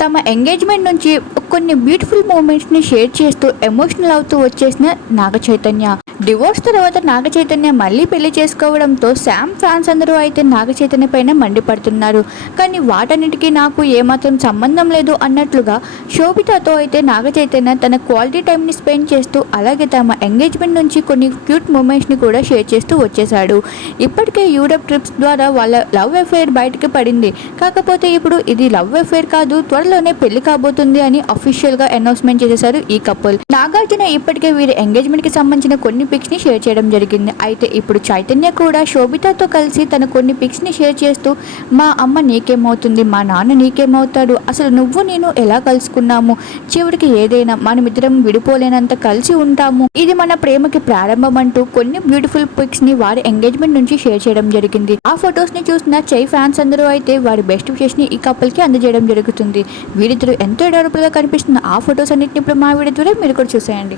తమ ఎంగేజ్మెంట్ నుంచి కొన్ని బ్యూటిఫుల్ మూమెంట్స్ని షేర్ చేస్తూ ఎమోషనల్ అవుతూ వచ్చేసిన నాగ చైతన్య. డివోర్స్ తర్వాత నాగ చైతన్య మళ్ళీ పెళ్ళి చేసుకోవడంతో శామ్ ఫ్యాన్స్ అందరూ అయితే నాగ చైతన్య పైన మండిపడుతున్నారు. కానీ వాటన్నిటికీ నాకు ఏమాత్రం సంబంధం లేదు అన్నట్లుగా శోభితతో అయితే నాగ చైతన్య తన క్వాలిటీ టైంని స్పెండ్ చేస్తూ అలాగే తమ ఎంగేజ్మెంట్ నుంచి కొన్ని క్యూట్ మూమెంట్స్ని కూడా షేర్ చేస్తూ వచ్చేసాడు ఇప్పటికే యూరప్ ట్రిప్స్ ద్వారా వాళ్ళ లవ్ అఫేర్ బయటకు పడింది. కాకపోతే ఇప్పుడు ఇది లవ్ అఫేర్ కాదు త్వరలోనే పెళ్ళి కాబోతుంది అని అఫీషియల్గా అనౌన్స్మెంట్ చేసేశారు ఈ కపుల్ నాగార్జున ఇప్పటికే వీరి ఎంగేజ్మెంట్కి సంబంధించిన కొన్ని పిక్స్ని షేర్ చేయడం జరిగింది. అయితే ఇప్పుడు చైతన్య కూడా శోభితతో కలిసి తన కొన్ని పిక్స్ని షేర్ చేస్తూ మా అమ్మ నీకేమవుతుంది? మా నాన్న నీకేమవుతాడు? అసలు నువ్వు నేను ఎలా కలుసుకున్నాము? చివరికి ఏదైనా మనమిద్దరం విడిపోలేనంత కలిసి ఉంటాము? ఇది మన ప్రేమకి ప్రారంభం అంటూ కొన్ని బ్యూటిఫుల్ పిక్స్ని వారి ఎంగేజ్మెంట్ నుంచి షేర్ చేయడం జరిగింది. ఆ ఫొటోస్ని చూసిన చై ఫ్యాన్స్ అందరూ అయితే వారి బెస్ట్ విషెస్ని ఈ కపుల్కి అందజేయడం జరుగుతుంది. వీరిద్దరు ఎంతో అడోరబుల్ కనిపి కనిపిస్తున్న ఆ ఫొటోస్ అన్నిటిని ఇప్పుడు మా వీడియో ద్వారా మీరు కూడా చూసేయండి.